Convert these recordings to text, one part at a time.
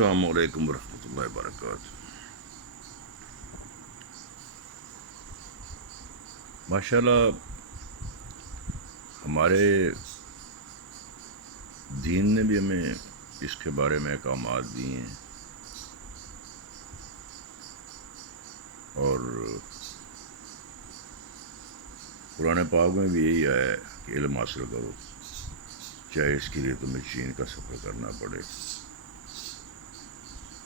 السلام علیکم ورحمۃ اللہ وبرکاتہ۔ ماشاء اللہ ہمارے دین نے بھی ہمیں اس کے بارے میں احکامات دیے ہیں، اور قرآن پاک میں بھی یہی آیا ہے کہ علم حاصل کرو، چاہے اس کے لیے تمہیں چین کا سفر کرنا پڑے۔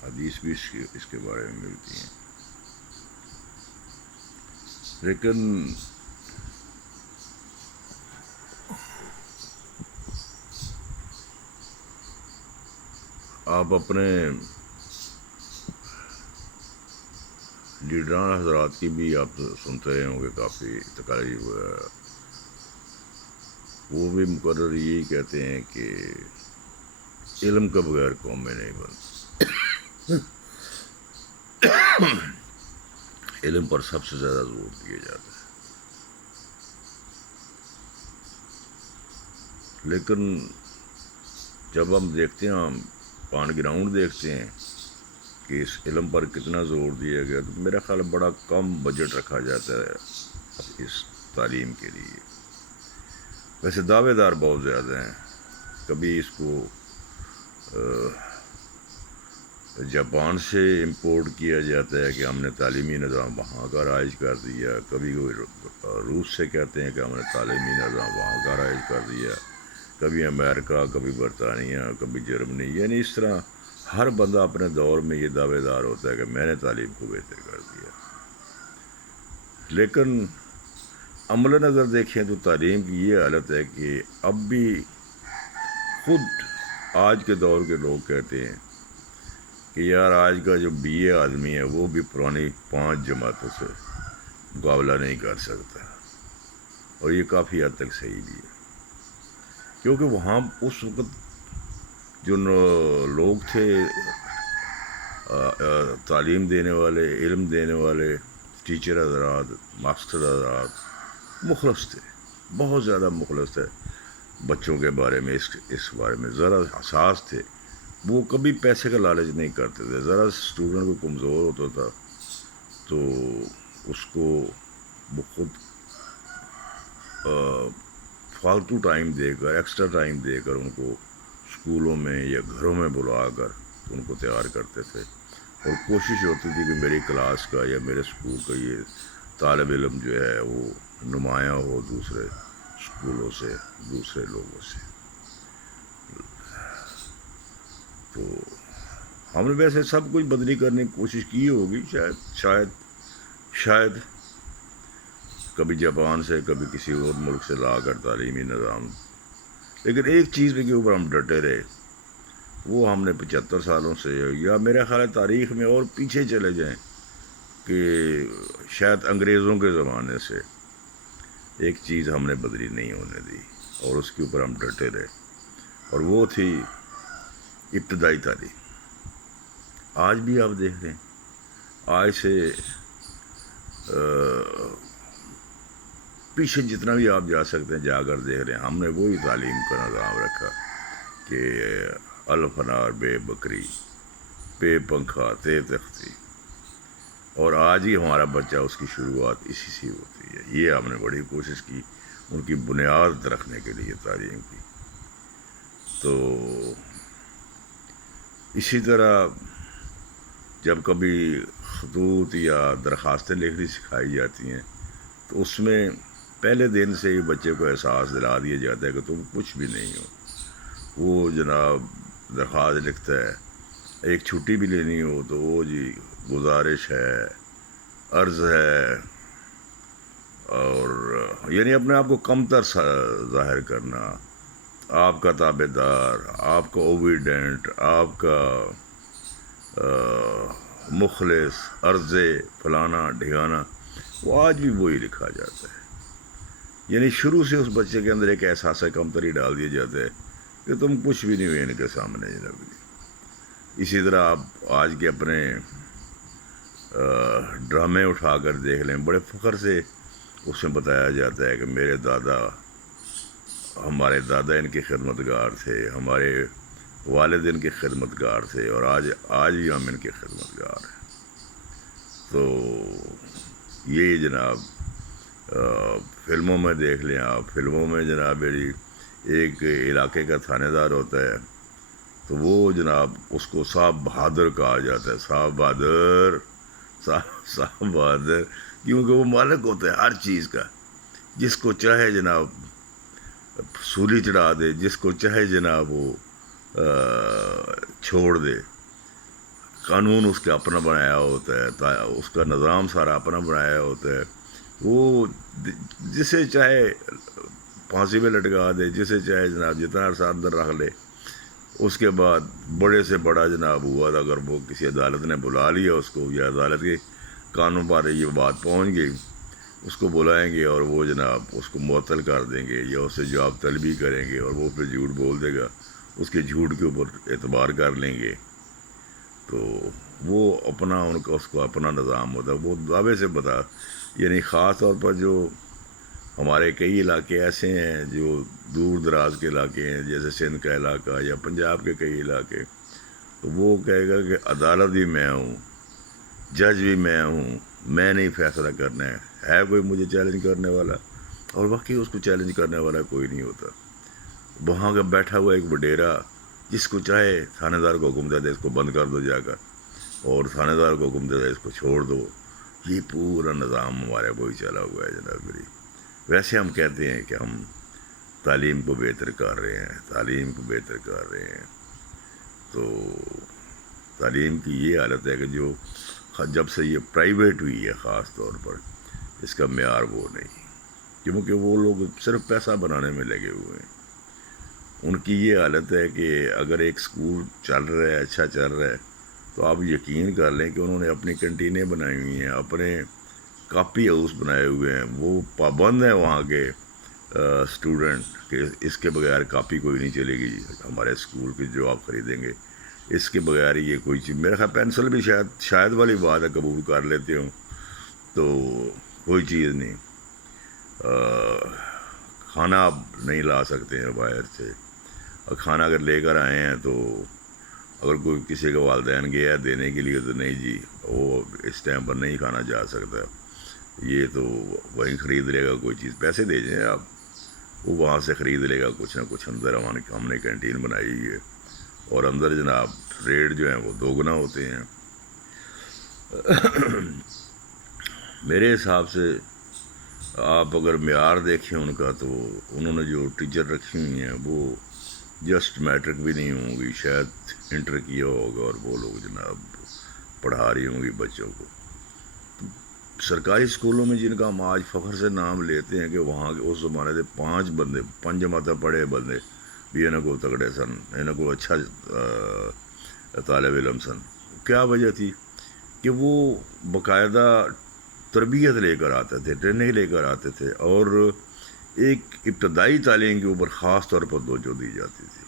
حدیث بھی اس کے بارے میں ملتی ہیں، لیکن آپ اپنے لیڈران حضرات کی بھی آپ سنتے رہے ہوں گے، کافی تقاریر وغیرہ، وہ بھی مقرر یہی کہتے ہیں کہ علم کے بغیر قومیں نہیں بنتی۔ علم پر سب سے زیادہ زور دیا جاتا ہے، لیکن جب ہم دیکھتے ہیں، ہم آن گراؤنڈ دیکھتے ہیں کہ اس علم پر کتنا زور دیا گیا، تو میرا خیال بڑا کم بجٹ رکھا جاتا ہے اس تعلیم کے لیے۔ ویسے دعوے دار بہت زیادہ ہیں، کبھی اس کو جاپان سے امپورٹ کیا جاتا ہے کہ ہم نے تعلیمی نظام وہاں کا رائج کر دیا، کبھی روس سے کہتے ہیں کہ ہم نے تعلیمی نظام وہاں کا رائج کر دیا، کبھی امریکہ، کبھی برطانیہ، کبھی جرمنی، یعنی اس طرح ہر بندہ اپنے دور میں یہ دعوے دار ہوتا ہے کہ میں نے تعلیم کو بہتر کر دیا۔ لیکن عملاً اگر دیکھیں تو تعلیم کی یہ حالت ہے کہ اب بھی خود آج کے دور کے لوگ کہتے ہیں کہ یار آج کا جو بی اے آدمی ہے وہ بھی پرانی 5 جماعتوں سے مقابلہ نہیں کر سکتا، اور یہ کافی حد تک صحیح بھی ہے، کیونکہ وہاں اس وقت جو لوگ تھے تعلیم دینے والے، علم دینے والے، ٹیچر حضرات، ماسٹر حضرات مخلص تھے، بہت زیادہ مخلص تھے بچوں کے بارے میں، اس بارے میں ذرا حساس تھے، وہ کبھی پیسے کا لالچ نہیں کرتے تھے۔ ذرا اسٹوڈنٹ کو کمزور ہوتا تھا تو اس کو وہ خود فالتو ٹائم دے کر، ایکسٹرا ٹائم دے کر ان کو اسکولوں میں یا گھروں میں بلا کر ان کو تیار کرتے تھے، اور کوشش ہوتی تھی کہ میری کلاس کا یا میرے اسکول کا یہ طالب علم جو ہے وہ نمایاں ہو دوسرے اسکولوں سے، دوسرے لوگوں سے۔ تو ہم نے ویسے سب کچھ بدلی کرنے کی کوشش کی ہوگی، شاید کبھی جاپان سے، کبھی کسی اور ملک سے لا کر تعلیمی نظام، لیکن ایک چیز کے اوپر ہم ڈٹے رہے، وہ ہم نے 75 سالوں سے، یا میرا خیال ہے تاریخ میں اور پیچھے چلے جائیں کہ شاید انگریزوں کے زمانے سے ایک چیز ہم نے بدلی نہیں ہونے دی، اور اس کے اوپر ہم ڈٹے رہے، اور وہ تھی ابتدائی تعلیم۔ آج بھی آپ دیکھ رہے ہیں، آج سے پیچھے جتنا بھی آپ جا سکتے ہیں جا کر دیکھ رہے ہیں، ہم نے وہی تعلیم کا نظام رکھا کہ الف انار بے بکری، پے پنکھا تے تختی، اور آج ہی ہمارا بچہ اس کی شروعات اسی سے ہوتی ہے۔ یہ ہم نے بڑی کوشش کی ان کی بنیاد رکھنے کے لیے تعلیم کی۔ تو اسی طرح جب کبھی خطوط یا درخواستیں لکھنی سکھائی جاتی ہیں تو اس میں پہلے دن سے ہی بچے کو احساس دلا دیا جاتا ہے کہ تم کچھ بھی نہیں ہو۔ وہ جناب درخواست لکھتا ہے، ایک چھٹی بھی لینی ہو تو وہ جی گزارش ہے، عرض ہے، اور یعنی اپنے آپ کو کم تر ظاہر کرنا، آپ کا تابع دار، آپ کا اوبیڈینٹ، آپ کا مخلص، عرضے فلانا ڈھگانا، وہ آج بھی وہی لکھا جاتا ہے۔ یعنی شروع سے اس بچے کے اندر ایک احساس کمتری ڈال دیا جاتا ہے کہ تم کچھ بھی نہیں ہوئے ان کے سامنے جناب۔ اسی طرح آپ آج کے اپنے ڈرامے اٹھا کر دیکھ لیں، بڑے فخر سے اس میں بتایا جاتا ہے کہ ہمارے دادا ان کے خدمتگار تھے، ہمارے والد ان کے خدمت گار تھے اور آج بھی ہم ان کے خدمت گار ہیں. تو یہ جناب فلموں میں دیکھ لیں آپ، فلموں میں جناب میری ایک علاقے کا تھانے دار ہوتا ہے تو وہ جناب اس کو صاحب بہادر کہا جاتا ہے. صاحب بہادر، صاحب بہادر، کیونکہ وہ مالک ہوتا ہے ہر چیز کا. جس کو چاہے جناب سولی چڑھا دے، جس کو چاہے جناب وہ چھوڑ دے. قانون اس کا اپنا بنایا ہوتا ہے، اس کا نظام سارا اپنا بنایا ہوتا ہے. وہ جسے چاہے پھانسی پہ لٹکا دے، جسے چاہے جناب جتنا عرصہ اندر رکھ لے. اس کے بعد بڑے سے بڑا جناب ہوا تھا، اگر وہ کسی عدالت نے بلا لیا اس کو، یا عدالت کے قانون پر یہ بات پہنچ گئی، اس کو بلائیں گے اور وہ جناب اس کو معطل کر دیں گے یا اسے جواب طلبی کریں گے اور وہ پھر جھوٹ بول دے گا، اس کے جھوٹ کے اوپر اعتبار کر لیں گے. تو وہ اپنا ان کا اس کو اپنا نظام ہوتا ہے. وہ دعوے سے بتا، یعنی خاص طور پر جو ہمارے کئی علاقے ایسے ہیں جو دور دراز کے علاقے ہیں، جیسے سندھ کا علاقہ یا پنجاب کے کئی علاقے، تو وہ کہے گا کہ عدالت بھی میں ہوں، جج بھی میں ہوں، میں نہیں فیصلہ کرنا ہے کوئی مجھے چیلنج کرنے والا. اور واقعی اس کو چیلنج کرنے والا کوئی نہیں ہوتا. وہاں کا بیٹھا ہوا ایک وڈیرا جس کو چاہے تھانے دار کو حکم دے دے اس کو بند کر دو جا کر، اور تھانے دار کو حکم دے دے اس کو چھوڑ دو. یہ پورا نظام ہمارے وہی چلا ہوا ہے جناب میری. ویسے ہم کہتے ہیں کہ ہم تعلیم کو بہتر کر رہے ہیں، تعلیم کو بہتر کر رہے ہیں. تو تعلیم کی یہ حالت ہے کہ جو جب سے یہ پرائیویٹ ہوئی ہے خاص طور پر، اس کا معیار وہ نہیں، کیونکہ وہ لوگ صرف پیسہ بنانے میں لگے ہوئے ہیں. ان کی یہ حالت ہے کہ اگر ایک اسکول چل رہا ہے، اچھا چل رہا ہے، تو آپ یقین کر لیں کہ انہوں نے اپنی کنٹینیں بنائی ہوئی ہیں، اپنے کاپی ہاؤس بنائے ہوئے ہیں. وہ پابند ہیں وہاں کے اسٹوڈنٹ کہ اس کے بغیر کاپی کوئی نہیں چلے گی ہمارے اسکول کی جو آپ خریدیں گے، اس کے بغیر یہ کوئی چیز. میرا خیال پینسل بھی شاید والی بات ہے قبول کر لیتے ہوں، تو کوئی چیز نہیں. کھانا آپ نہیں لا سکتے ہیں باہر سے، اور کھانا اگر لے کر آئے ہیں تو اگر کوئی کسی کا والدین گیا ہے دینے کے لیے تو نہیں جی، وہ اس ٹائم پر نہیں کھانا جا سکتا، یہ تو وہیں خرید لے گا کوئی چیز. پیسے دے دیں آپ، وہ وہاں سے خرید لے گا کچھ نہ کچھ. اندر ہم نے کینٹین بنائی ہوئی ہے اور اندر جناب ریٹ جو ہیں وہ دوگنا ہوتے ہیں. میرے حساب سے آپ اگر معیار دیکھیں ان کا، تو انہوں نے جو ٹیچر رکھی ہوئی ہیں وہ جسٹ میٹرک بھی نہیں ہوں گی، شاید انٹر کیا ہوگا، اور وہ لوگ جناب پڑھا رہی ہوں گی بچوں کو. سرکاری اسکولوں میں جن کا ہم آج فخر سے نام لیتے ہیں کہ وہاں کے اس زمانے سے 5 جماعتیں پڑھے بندے بھی انہوں کو تگڑے سن، انہوں کو اچھا طالب علم سن. کیا وجہ تھی کہ وہ باقاعدہ تربیت لے کر آتے تھے، ٹریننگ لے کر آتے تھے، اور ایک ابتدائی تعلیم کے اوپر خاص طور پر توجہ دی جاتی تھی.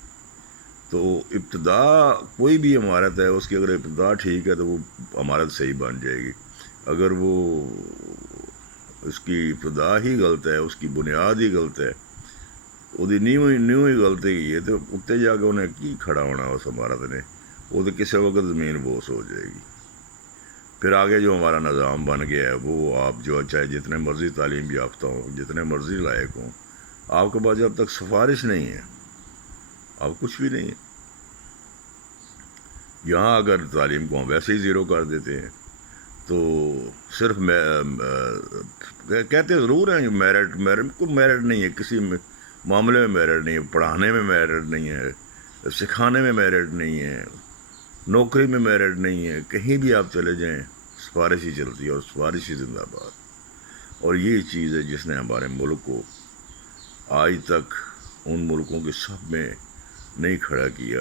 تو ابتدا کوئی بھی عمارت ہے، اس کی اگر ابتدا ٹھیک ہے تو وہ عمارت صحیح بن جائے گی. اگر وہ اس کی ابتدا ہی غلط ہے، اس کی بنیاد ہی غلط ہے، وہ نیو ہی غلطی کی ہے، تو اتنے جا کے انہیں کی کھڑا ہونا اس عمارت نے، وہ تو کسی وقت زمین بوس ہو جائے گی. پھر آگے جو ہمارا نظام بن گیا ہے وہ آپ جو چاہے جتنے مرضی تعلیم یافتہ ہوں، جتنے مرضی لائق ہوں، آپ کے پاس جب تک سفارش نہیں ہے آپ کچھ بھی نہیں ہے. یہاں اگر تعلیم کو ہم ویسے ہی زیرو کر دیتے ہیں تو صرف کہتے ضرور ہیں میرٹ کو میرٹ نہیں ہے، کسی معاملے میں میرٹ نہیں ہے، پڑھانے میں میرٹ نہیں ہے، سکھانے میں میرٹ نہیں ہے، نوکری میں میرٹ نہیں ہے. کہیں بھی آپ چلے جائیں سفارش ہی چلتی ہے، اور سفارش ہی زندہ باد. اور یہ چیز ہے جس نے ہمارے ملک کو آج تک ان ملکوں کے سب میں نہیں کھڑا کیا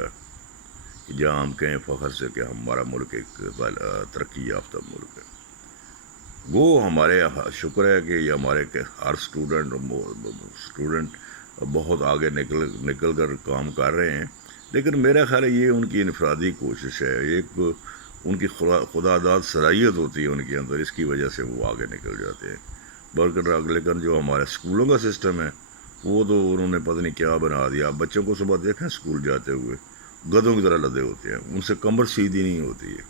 کہ جہاں ہم کہیں فخر سے کہ ہمارا ملک ایک ترقی یافتہ ملک ہے. وہ ہمارے شکر ہے کہ یہ ہمارے ہر اسٹوڈنٹ بہت آگے نکل کر کام کر رہے ہیں. لیکن میرا خیال ہے یہ ان کی انفرادی کوشش ہے، ایک ان کی خدا داد صلاحیت ہوتی ہے ان کے اندر، اس کی وجہ سے وہ آگے نکل جاتے ہیں. لیکن جو ہمارے اسکولوں کا سسٹم ہے وہ تو انہوں نے پتہ نہیں کیا بنا دیا. آپ بچوں کو صبح دیکھیں اسکول جاتے ہوئے، گدھوں کی طرح لدے ہوتے ہیں، ان سے کمر سیدھی نہیں ہوتی ہے۔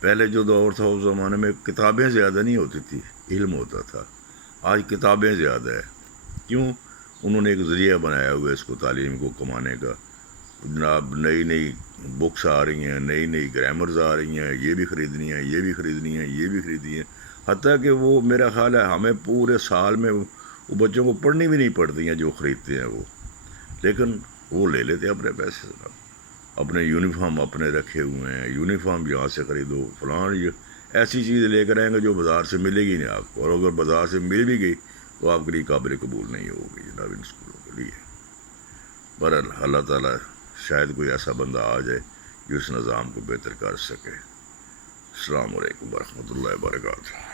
پہلے جو دور تھا اس زمانے میں کتابیں زیادہ نہیں ہوتی تھی، علم ہوتا تھا۔ آج کتابیں زیادہ ہے، کیوں؟ انہوں نے ایک ذریعہ بنایا ہوا ہے اس کو، تعلیم کو کمانے کا۔ جناب نئی نئی بکس آ رہی ہیں، نئی نئی گرامرز آ رہی ہیں، یہ بھی خریدنی ہے، یہ بھی خریدنی ہے، یہ بھی خریدنی ہے، حتیٰ کہ وہ میرا خیال ہے ہمیں پورے سال میں وہ بچوں کو پڑھنی بھی نہیں پڑتی ہیں جو خریدتے ہیں وہ، لیکن وہ لے لیتے ہیں اپنے پیسے سے۔ اپنے یونیفارم اپنے رکھے ہوئے ہیں، یونیفارم یہاں سے خریدو، فلاں یہ ایسی چیز لے کر آئیں گے جو بازار سے ملے گی نہیں آپ کو، اور اگر بازار سے مل بھی گئی تو آپ کے لیے قابل قبول نہیں ہوگی جناب ان اسکولوں کے لیے۔ پر اللہ تعالیٰ شاید کوئی ایسا بندہ آ جائے جو اس نظام کو بہتر کر سکے۔ السلام علیکم ورحمۃ اللہ وبرکاتہ۔